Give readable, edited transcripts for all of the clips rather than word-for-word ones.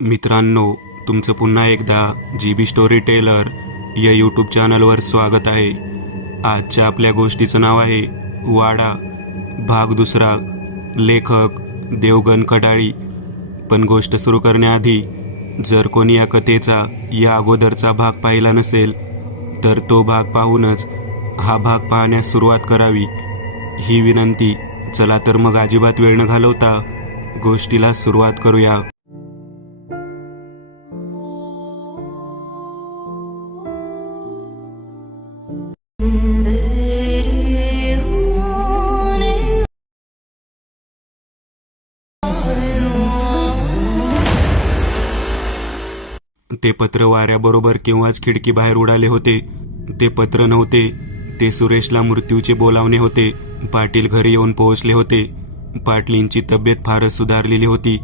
मित्रांनो, तुमचं पुन्हा एकदा GB स्टोरी टेलर या यूट्यूब चॅनलवर स्वागत आहे. आजच्या आपल्या गोष्टीचं नाव आहे वाडा, भाग दुसरा. लेखक देवगण कडाळी. पण गोष्ट सुरू करण्याआधी जर कोणी या कथेचा या अगोदरचा भाग पाहिला नसेल तर तो भाग पाहूनच हा भाग पाहण्यास सुरुवात करावी, ही विनंती. चला तर मग अजिबात वेळ न घालवता गोष्टीला सुरुवात करूया. ते पत्र वाऱ्याबरोबर केव्हाच खिडकी बाहेर उडाले होते. ते पत्र नव्हते, ते सुरेशला मृत्यूचे बोलावणे होते. पाटील घरी येऊन पोहोचले होते. पाटलींची तब्येत फारच सुधारलेली होती.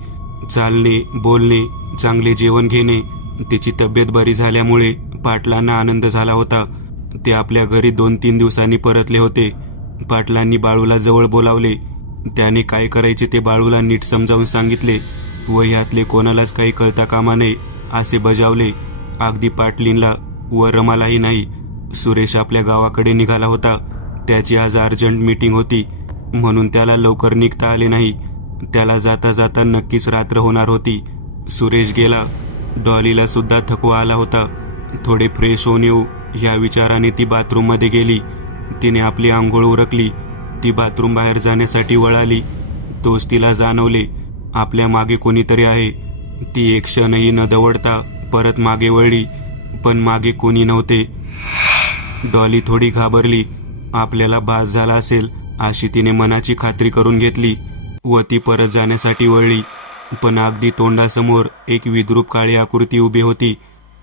चालणे, बोलणे, चांगले जेवण घेणे, तिची तब्येत बरी झाल्यामुळे पाटलांना आनंद झाला होता. ते आपल्या घरी 2-3 दिवसांनी परतले होते. पाटलांनी बाळूला जवळ बोलावले. त्याने काय करायचे ते बाळूला नीट समजावून सांगितले व ह्यातले कोणालाच काही कळता कामा नये असे बजावले. अगदी पाटलींला व रमालाही नाही. सुरेश आपल्या गावाकडे निघाला होता. त्याची आज अर्जंट मीटिंग होती म्हणून त्याला लवकर निघता आले नाही. त्याला जाता जाता नक्कीच रात्र होणार होती. सुरेश गेला. डॉलीला सुद्धा थकवा आला होता. थोडे फ्रेश होऊन येऊ ह्या विचाराने ती बाथरूममध्ये गेली. तिने आपली आंघोळ उरकली. ती बाथरूम बाहेर जाण्यासाठी वळाली. तोच तिला जाणवले आपल्या मागे कोणीतरी आहे. ती एक क्षणही न दवडता परत मागे वळली, पण मागे कोणी नव्हते. डॉली थोडी घाबरली. आपल्याला भास झाला असेल अशी तिने मनाची खात्री करून घेतली व ती परत जाण्यासाठी वळली. पण अगदी तोंडासमोर एक विद्रूप काळी आकृती उभी होती.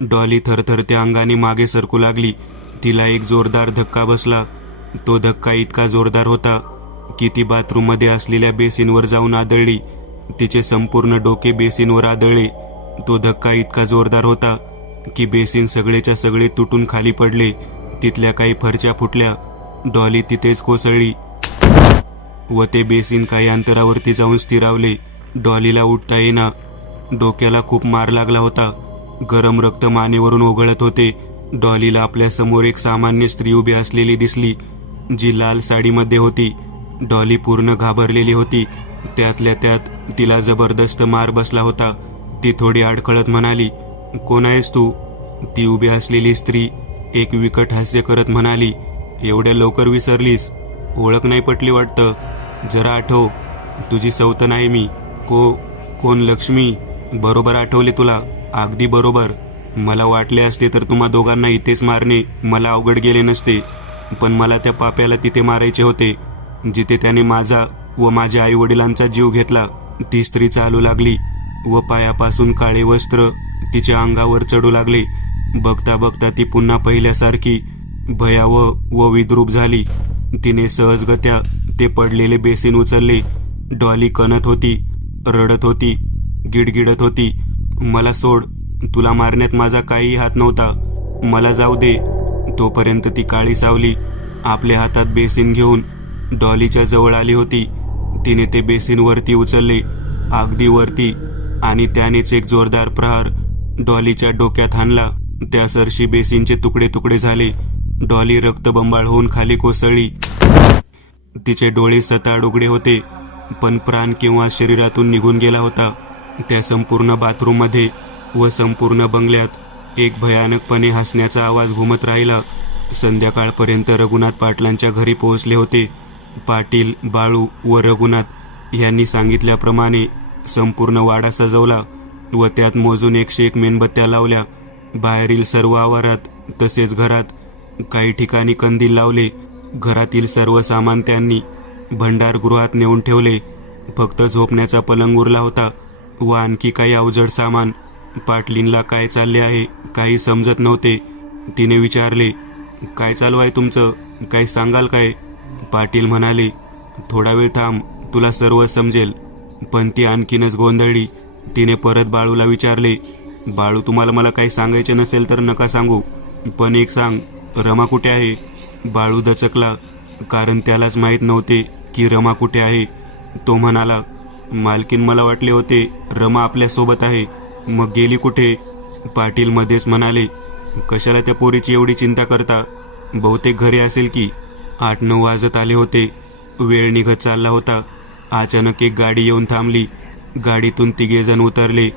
डॉली थरथरत्या अंगाने मागे सरकू लागली. तिला एक जोरदार धक्का बसला. तो धक्का इतका जोरदार होता की ती बाथरूममध्ये असलेल्या बेसिनवर जाऊन आदळली. तिचे संपूर्ण डोके बेसिनवर आदळले. तो धक्का इतका जोरदार होता की बेसिन सगळेच्या सगळे तुटून खाली पडले. तिथल्या काही फरच्या फुटल्या. डॉली तिथेच कोसळली व ते बेसिन काही अंतरावरती जाऊन स्थिरावले. डॉलीला उठता येईना. डोक्याला खूप मार लागला होता. गरम रक्त मानेवरून ओघळत होते. डॉलीला आपल्या समोर एक सामान्य स्त्री उभी असलेली दिसली, जी लाल साडीमध्ये होती. डॉली पूर्ण घाबरलेली होती. त्यातल्या त्यात तिला जबरदस्त मार बसला होता. ती थोडी अडखळत म्हणाली, "कोण आहेस तू?" ती उभी असलेली स्त्री एक विकट हास्य करत म्हणाली, "एवढ्या लवकर विसरलीस? ओळख नाही पटली वाटतं. जरा आठव, तुझी सौतन आहे मी. कोण? लक्ष्मी? बरोबर आठवले तुला, अगदी बरोबर. मला वाटले असते तर तुम्हा दोघांना इथेच मारणे मला अवघड गेले नसते, पण मला त्या पाप्याला तिथे मारायचे होते जिथे त्याने माझा व माझ्या आई वडिलांचा जीव घेतला." ती स्त्री चालू लागली व पायापासून काळे वस्त्र तिच्या अंगावर चढू लागले. बघता बघता ती पुन्हा पहिल्यासारखी भयावह व विद्रूप झाली. तिने सहजगत्या ते पडलेले बेसिन उचलले. डॉली कणत होती, रडत होती, गिडगिडत होती, "मला सोड, तुला मारण्यात माझा काहीही हात नव्हता. मला जाऊ दे." तोपर्यंत ती काळी सावली आपल्या हातात बेसिन घेऊन डॉलीच्या जवळ आली होती. तिने ते बेसिन वरती उचलले, अगदी वरती, आणि त्यानेच एक जोरदार प्रहार डॉलीच्या डोक्यात हाणला. त्या सरशी बेसिनचे तुकडे तुकडे झाले. डॉली रक्तबंबाळ होऊन खाली कोसळली. तिचे डोळे सताड उघडे होते, पण प्राण किंवा शरीरातून निघून गेला होता. त्या संपूर्ण बाथरूममध्ये व संपूर्ण बंगल्यात एक भयानकपणे हसण्याचा आवाज घुमत राहिला. संध्याकाळपर्यंत रघुनाथ पाटलांच्या घरी पोहोचले होते. पाटील, बाळू व रघुनाथ यांनी सांगितल्याप्रमाणे संपूर्ण वाडा सजवला व त्यात मोजून 101 मेणबत्त्या लावल्या. बाहेरील सर्व आवारात तसेच घरात काही ठिकाणी कंदील लावले. घरातील सर्व सामान त्यांनी भंडारगृहात नेऊन ठेवले. फक्त झोपण्याचा पलंग उरला होता व आणखी काही अवजड सामान. पाटलींला काय चालले आहे काही समजत नव्हते. तिने विचारले, "काय चालू आहे तुमचं? काही सांगाल काय?" पाटील म्हणाले, "थोडा वेळ थांब, तुला सर्व समजेल." पण ती आणखीनच गोंधळली. तिने परत बाळूला विचारले, "बाळू, तुम्हाला मला काही सांगायचे नसेल तर नका सांगू, पण एक सांग, रमा कुठे आहे?" बाळू दचकला, कारण त्यालाच माहीत नव्हते की रमा कुठे आहे. तो म्हणाला, "मालकीन, मला वाटले होते रमा आपल्या सोबत आहे, मग गेली कुठे? पाटील मध्येच म्हणाले. कशाला त्या पोरीची एवढी चिंता करता? बहुतेक घरी असेल की. 8-9 वाजत आले होते. वेळ निघत चालला होता. अचानक एक गाडी येऊन थांबली. गाडीतून 3 जण उतरले.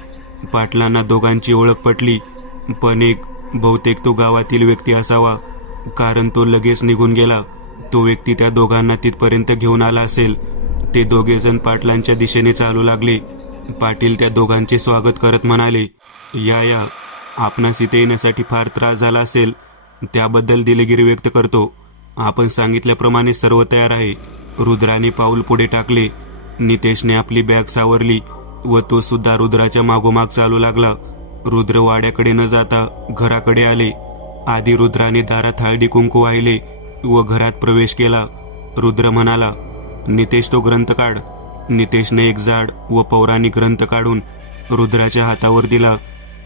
पाटलांना दोघांची ओळख पटली, पण बहुतेक तो गावातील व्यक्ती असावा, कारण तो लगेच निघून गेला. तो व्यक्ती त्या दोघांना तिथपर्यंत घेऊन आला असेल. ते 2 जण पाटलांच्या दिशेने चालू लागले. पाटील त्या दोघांचे स्वागत करत म्हणाले, या आपणास इथे येण्यासाठी फार त्रास झाला असेल, त्याबद्दल दिलगिरी व्यक्त करतो. आपण सांगितल्याप्रमाणे सर्व तयार आहे. रुद्राने पाऊल पुढे टाकले. नितेशने आपली बॅग सावरली व तो सुद्धा रुद्राच्या मागोमाग चालू लागला. रुद्र वाड्याकडे न जाता घराकडे आले. आधी रुद्राने दारात हळदी कुंकू वाहिले व घरात प्रवेश केला. रुद्र म्हणाला, नितेश तो ग्रंथ काढ. नितेशने एक जाड व पौराणिक ग्रंथ काढून रुद्राच्या हातावर दिला.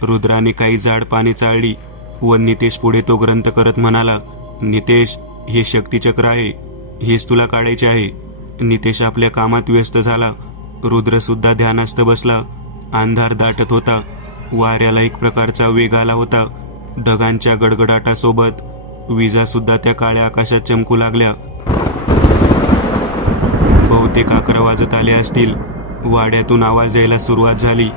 रुद्राने काही जाड पाने चाळली व नितेश पुढे तो ग्रंथ करत म्हणाला, नितेश, हे शक्तिचक्र आहे, हेच तुला काढायचे आहे. नितेश आपल्या कामात व्यस्त झाला. रुद्र सुद्धा ध्यानस्थ बसला. अंधार दाटत होता. वाऱ्याला एक प्रकारचा वेग आला होता. ढगांच्या गडगडाटासोबत विजा सुद्धा त्या काळ्या आकाशात चमकू लागल्या. बहुतेक 11 वाजत आले असतील. वाड्यातून आवाज यायला सुरुवात झाली.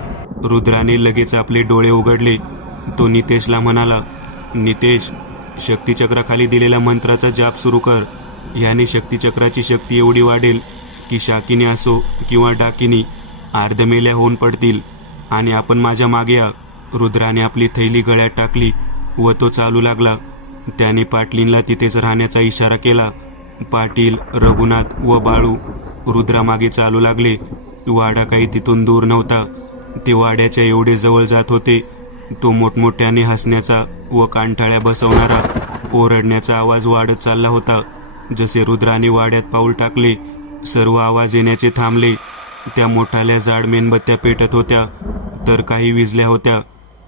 रुद्राने लगेच आपले डोळे उघडले. तो नितेशला म्हणाला, नितेश, शक्तिचक्राखाली दिलेल्या मंत्राचा जाप सुरू कर. याने शक्तिचक्राची शक्ती एवढी वाढेल की शाकिनी असो किंवा डाकिनी अर्धमेल्या होऊन पडतील आणि आपण माझ्या मागे या. रुद्राने आपली थैली गळ्यात टाकली व तो चालू लागला. त्याने पाटलींना तिथेच राहण्याचा इशारा केला. पाटील, रघुनाथ व बाळू रुद्रामागे चालू लागले. वाडा काही तिथून दूर नव्हता. ते वाड्याच्या एवढे जवळ जात होते. तो मोठमोठ्याने हसण्याचा व कानठाळ्या बसवणारा ओरडण्याचा आवाज वाढत चालला होता. जसे रुद्राने वाड्यात पाऊल टाकले, सर्व आवाज येण्याचे थांबले. त्या मोठाल्या जाड मेणबत्त्या पेटत होत्या, तर काही विझल्या होत्या.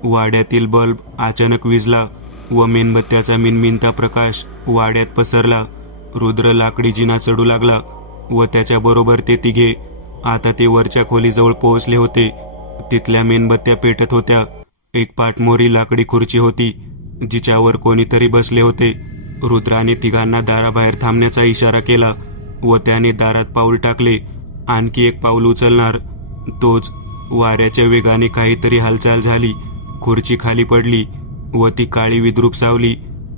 वाड्यातील बल्ब अचानक विझला व मेणबत्त्याचा मिनमिनता प्रकाश वाड्यात पसरला. रुद्र लाकडी जिना चढू लागला व त्याच्याबरोबर ते 3 आता ते वरच्या खोलीजवळ पोहोचले होते. तिथल्या मेणबत्त्या पेटत होत्या. एक पाठमोरी लाकडी खुर्ची होती, जिच्यावर कोणीतरी बसले होते. रुद्राने 3 दाराबाहेर थांबण्याचा इशारा केला व त्याने दारात पाऊल टाकले. आणखी एक पाऊल उचलणार तोच वाऱ्याच्या वेगाने काहीतरी हालचाल झाली. खुर्ची खाली पडली व ती काळी विद्रूप सावली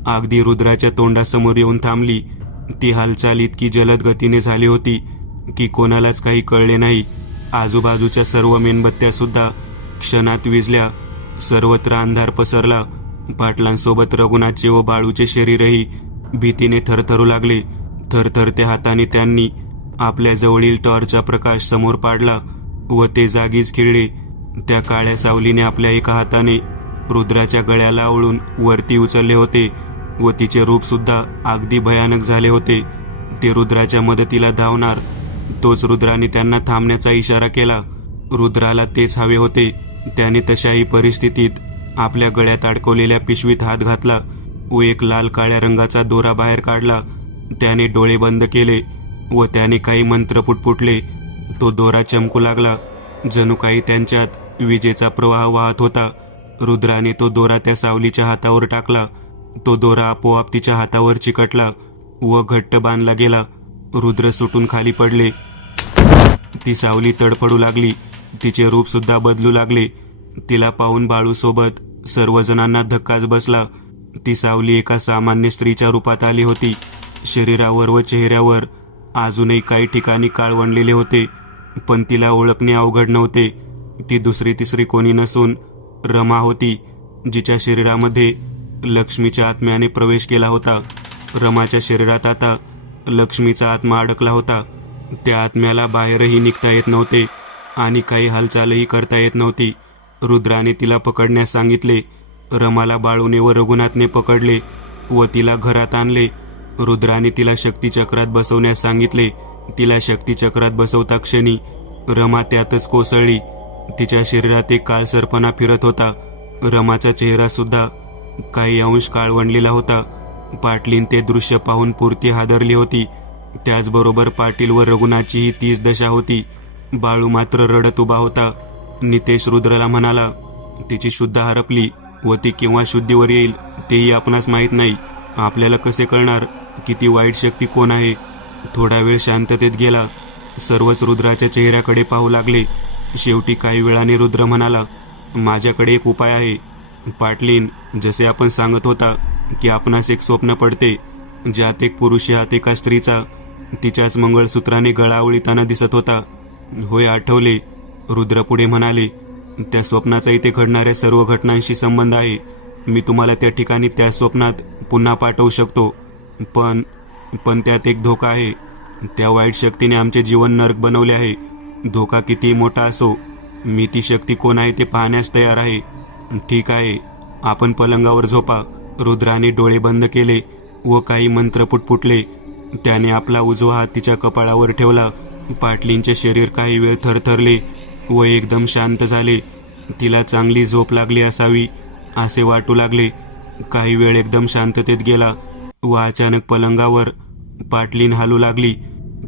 अगदी रुद्राच्या तोंडासमोर येऊन थांबली. ती हालचाल इतकी जलद गतीने झाली होती की कोणालाच काही कळले नाही. आजूबाजूच्या सर्व मेणबत्त्या सुद्धा क्षणात विझल्या. सर्वत्र अंधार पसरला. पाटलांसोबत रघुनाथचे व बाळूचे शरीरही भीतीने थरथरू लागले. थरथरत्या हाताने त्यांनी आपल्या जवळील टॉर्चचा प्रकाश समोर पाडला व ते जागीच खिळले. त्या काळ्या सावलीने आपल्या एका हाताने रुद्राच्या गळ्याला आवळून वरती उचलले होते व तिचे रूप सुद्धा अगदी भयानक झाले होते. ते रुद्राच्या मदतीला धावणार. तोच रुद्राने त्यांना थांबण्याचा इशारा केला. रुद्राला तेच हवे होते. त्याने तशाही परिस्थितीत आपल्या गळ्यात अडकवलेल्या पिशवीत हात घातला व एक लाल काळ्या रंगाचा दोरा बाहेर काढला. त्याने डोळे बंद केले व त्याने काही मंत्र पुटपुटले. तो दोरा चमकू लागला. जणू काही त्यांच्यात विजेचा प्रवाह वाहत होता. रुद्राने तो दोरा त्या सावलीच्या हातावर टाकला. तो दोरा आपोआप तिच्या हातावर चिकटला व घट्ट बांधला गेला. रुद्र सुटून खाली पडले. ती सावली तडफडू लागली. तिचे रूप सुद्धा बदलू लागले. तिला पाहून बाळूसोबत सर्वजणांना धक्काच बसला. ती सावली एका सामान्य स्त्रीच्या रूपात आली होती. शरीरावर व चेहऱ्यावर अजूनही काही ठिकाणी काळवंडलेले होते, पण तिला ओळखणे अवघड नव्हते. ती दुसरी तिसरी कोणी नसून रमा होती, जिच्या शरीरामध्ये लक्ष्मीच्या आत्म्याने प्रवेश केला होता. रमाच्या शरीरात आता लक्ष्मीचा आत्मा अडकला होता. त्या आत्म्याला बाहेरही निघता येत नव्हते आणि काही हालचालही करता येत नव्हती. रुद्राने तिला पकडण्यास सांगितले. रमाला बाळूने व रघुनाथने पकडले व तिला घरात आणले. रुद्राने तिला शक्तिचक्रात बसवण्यास सांगितले. तिला शक्तिचक्रात बसवता क्षणी रमा त्यातच कोसळली. तिच्या शरीरात एक काळसरपणा फिरत होता. रमाचा चेहरा सुद्धा काही अंश काळवंडलेला होता. पाटलीन ते दृश्य पाहून पुरती हादरली होती. त्याचबरोबर पाटील व रघुनाथचीही तीच दशा होती. बाळू मात्र रडत उभा होता. नितेश रुद्राला म्हणाला, तिची शुद्ध हरपली व ती केव्हा शुद्धीवर येईल तेही आपणास माहीत नाही. आपल्याला कसे कळणार की ती वाईट शक्ती कोण आहे? थोडा वेळ शांततेत गेला. सर्वच रुद्राच्या चेहऱ्याकडे पाहू लागले. शेवटी काही वेळाने रुद्र म्हणाला, माझ्याकडे एक उपाय आहे. पाटलीन, जसे आपण सांगत होता की आपणास एक स्वप्न पडते ज्यात एक पुरुष हात एका स्त्रीचा तिच्याच मंगळसूत्राने गळा आवळीताना दिसत होता. होय, आठवले. रुद्र पुढे म्हणाले, त्या स्वप्नाचा इथे घडणाऱ्या सर्व घटनांशी संबंध आहे. मी तुम्हाला त्या ठिकाणी त्या स्वप्नात पुन्हा पाठवू शकतो. पण त्यात एक धोका आहे. त्या वाईट शक्तीने आमचे जीवन नरक बनवले आहे. धोका कितीही मोठा असो, मी ती शक्ती कोण आहे ते पाहण्यास तयार आहे. ठीक आहे, आपण पलंगावर झोपा. रुद्राने डोळे बंद केले व काही मंत्र पुटपुटले. त्याने आपला उजवा हात तिच्या कपाळावर ठेवला. पाटलींचे शरीर काही वेळ थरथरले व एकदम शांत झाले. तिला चांगली झोप लागली असावी असे वाटू लागले. काही वेळ एकदम शांततेत गेला व अचानक पलंगावर पाटलीन हालू लागली.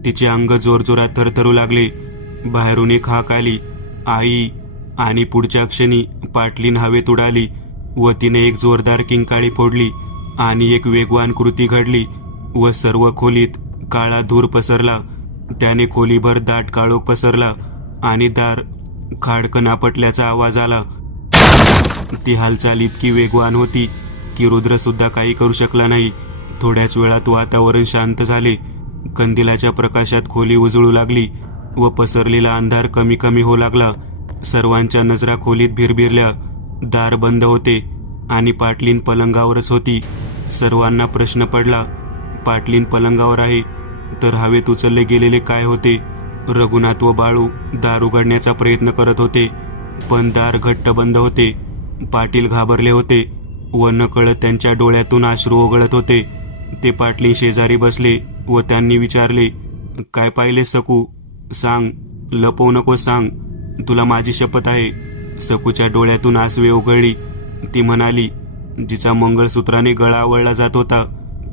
तिचे अंग जोरजोरात थरथरू लागले. बाहेरून एक हाक आली, आई. आणि पुढच्या क्षणी पाटलीन हवेत उडाली व तिने एक जोरदार किंकाळी फोडली आणि एक वेगवान कृती घडली व सर्व खोलीत काळा धूर पसरला. त्याने खोलीभर दाट काळोख पसरला आणि दार खाडकन आपटल्याचा आवाज आला. ती हालचाल इतकी वेगवान होती की रुद्र सुद्धा काही करू शकला नाही. थोड्याच वेळात वातावरण शांत झाले. कंदिलाच्या प्रकाशात खोली उजळू लागली व पसरलेला अंधार कमी कमी होऊ लागला. सर्वांच्या नजरा खोलीत भिरभिरल्या. दार बंद होते आणि पाटलीन पलंगावरच होती. सर्वांना प्रश्न पडला, पाटलीन पलंगावर आहे तर हवेत उचलले गेलेले काय होते? रघुनाथ व बाळू दार उघडण्याचा प्रयत्न करत होते, पण दार घट्ट बंद होते. पाटील घाबरले होते व नकळत त्यांच्या डोळ्यातून अश्रू ओघळत होते. ते पाटलीन शेजारी बसले व त्यांनी विचारले, काय पाहिले सकू? सांग, लपवू नको, सांग. तुला माझी शपथ आहे. सकूच्या डोळ्यातून आसवे ओघळली. ती म्हणाली, जिचा मंगळसूत्राने गळा आवळला जात होता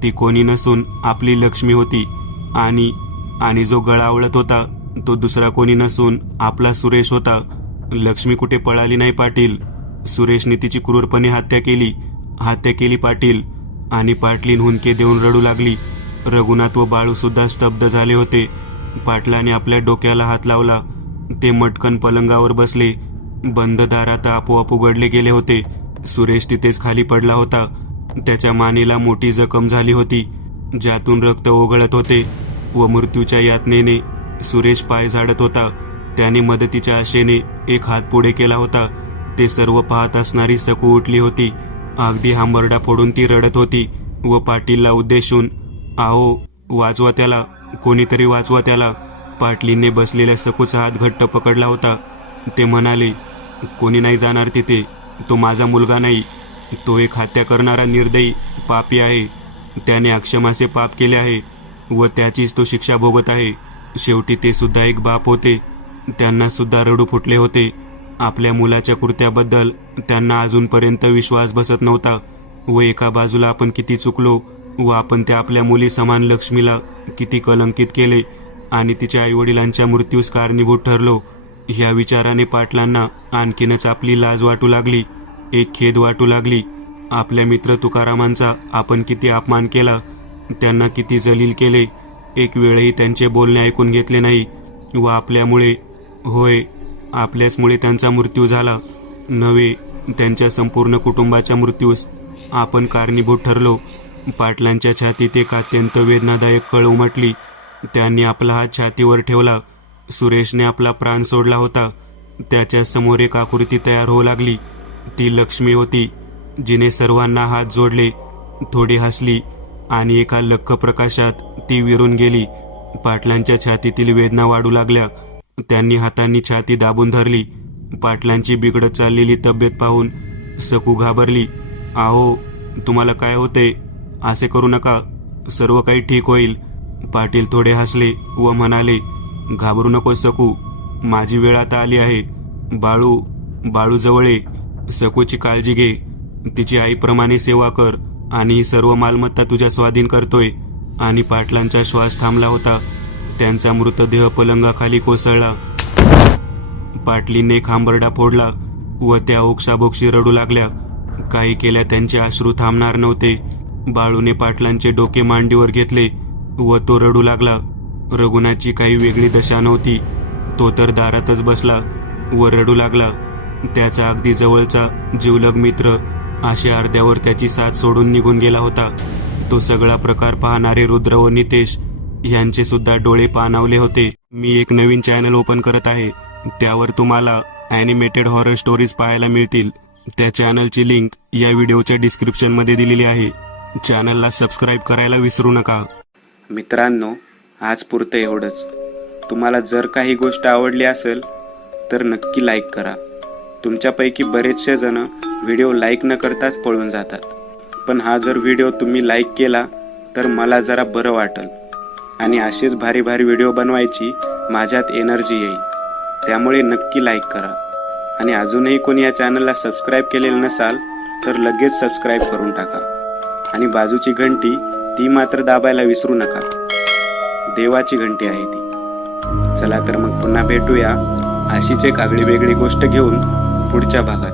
ती कोणी नसून आपली लक्ष्मी होती. आणि जो गळा आवळत होता तो दुसरा कोणी नसून आपला सुरेश होता. लक्ष्मी कुठे पळाली नाही पाटील. सुरेशने तिची क्रूरपणे हत्या केली पाटील. आणि पाटलीन हुंदके देऊन रडू लागली. रघुनाथ व बाळू सुद्धा स्तब्ध झाले होते. पाटलाने आपल्या डोक्याला हात लावला. ते मटकन पलंगावर बसले. बंद दार आता आपोआप उघडले गेले होते. सुरेश तिथेच खाली पडला होता. त्याच्या मानेला मोठी जखम झाली होती ज्यातून रक्त ओघळत होते व मृत्यूच्या यातनेने सुरेश पाय झाडत होता. त्याने मदतीच्या आशेने एक हात पुढे केला होता. ते सर्व पाहत असणारी सकू उठली होती. अगदी हांबरडा फोडून ती रडत होती व पाटीलला उद्देशून, आहो, वाचवा त्याला, कोणीतरी वाचवा त्याला. पाटलीने बसलेल्या सकूचा हात घट्ट पकडला होता. ते म्हणाले, कोणी नाही जाणार तिथे. तो माझा मुलगा नाही. तो एक हत्या करणारा निर्दयी पापी आहे. त्याने अक्षमाचे पाप केले आहे व त्याचीच तो शिक्षा भोगत आहे. शेवटी ते सुद्धा एक बाप होते. त्यांना सुद्धा रडू फुटले होते. आपल्या मुलाच्या कृत्याबद्दल त्यांना अजूनपर्यंत विश्वास बसत नव्हता. व एका बाजूला आपण किती चुकलो व आपण त्या आपल्या मुली समान लक्ष्मीला किती कलंकित केले आणि तिच्या आईवडिलांच्या मृत्यूस कारणीभूत ठरलो. ह्या विचाराने पाटलांना आणखीनच आपली लाज वाटू लागली. एक खेद वाटू लागली. आपल्या मित्र तुकारामांचा आपण किती अपमान केला, त्यांना किती जलील केले. एक वेळही त्यांचे बोलणे ऐकून घेतले नाही व आपल्यामुळे, होय, आपल्याचमुळे त्यांचा मृत्यू झाला. नव्हे, त्यांच्या संपूर्ण कुटुंबाच्या मृत्यूस आपण कारणीभूत ठरलो. पाटलांच्या छातीत एक अत्यंत वेदनादायक कळ उमटली. त्यांनी आपला हात छातीवर ठेवला. सुरेशने आपला प्राण सोडला होता. त्याच्या समोर एक आकृती तयार होऊ लागली. ती लक्ष्मी होती, जिने सर्वांना हात जोडले. थोडी हसली आणि एका लख्ख प्रकाशात ती विरून गेली. पाटलांच्या छातीतील वेदना वाढू लागल्या. त्यांनी हातांनी छाती दाबून धरली. पाटलांची बिघडत चाललेली तब्येत पाहून सकू घाबरली. आहो, तुम्हाला काय होते? असे करू नका, सर्व काही ठीक होईल. पाटील थोडे हसले व म्हणाले, घाबरू नको सकू, माझी वेळ आता आली आहे. बाळू जवळ ये. सकूची काळजी घे. तिची आईप्रमाणे सेवा कर आणि ही सर्व मालमत्ता तुझ्या स्वाधीन करतोय. आणि पाटलांचा श्वास थांबला होता. त्यांचा मृतदेह पलंगाखाली कोसळला. पाटलीने खांबरडा फोडला. व त्या ओक्साबोक्शी रडू लागल्या. काही केल्या त्यांचे अश्रू थांबणार नव्हते. बाळूने पाटलांचे डोके मांडीवर घेतले व तो रडू लागला. रघुनाथची काही वेगळी दशा नव्हती. तो तर दारातच बसला व रडू लागला. त्याचा अगदी जवळचा जिवलग मित्र अशा अर्ध्यावर त्याची साथ सोडून निघून गेला होता. तो सगळा प्रकार पाहणारे रुद्र व नितेश यांचे सुद्धा डोळे पाणावले होते. मी एक नवीन चॅनल ओपन करत आहे. त्यावर तुम्हाला ॲनिमेटेड हॉरर स्टोरीज पाहायला मिळतील. त्या चॅनलची लिंक या व्हिडिओच्या डिस्क्रिप्शनमध्ये दिलेली आहे. चॅनलला सबस्क्राईब करायला विसरू नका. मित्रांनो, आज पुरतं एवढंच. तुम्हाला जर काही गोष्ट आवडली असेल तर नक्की लाईक करा. तुमच्यापैकी बरेचसे जण व्हिडिओ लाईक न करताच पळून जातात. पण हा जर व्हिडिओ तुम्ही लाईक केला तर मला जरा बरं वाटेल आणि असेच भारी भारी व्हिडिओ बनवायची माझ्यात एनर्जी येईल. त्यामुळे नक्की लाईक करा. आणि अजूनही कोणी या चॅनलला सबस्क्राईब केलेलं नसाल तर लगेच सबस्क्राईब करून टाका. आणि बाजूची घंटी ती मात्र दाबायला विसरू नका. देवाची घंटी आहे ती. चला तर मग पुन्हा भेटूया अशीच एक आगळी वेगळी गोष्ट घेऊन पुढच्या भागात.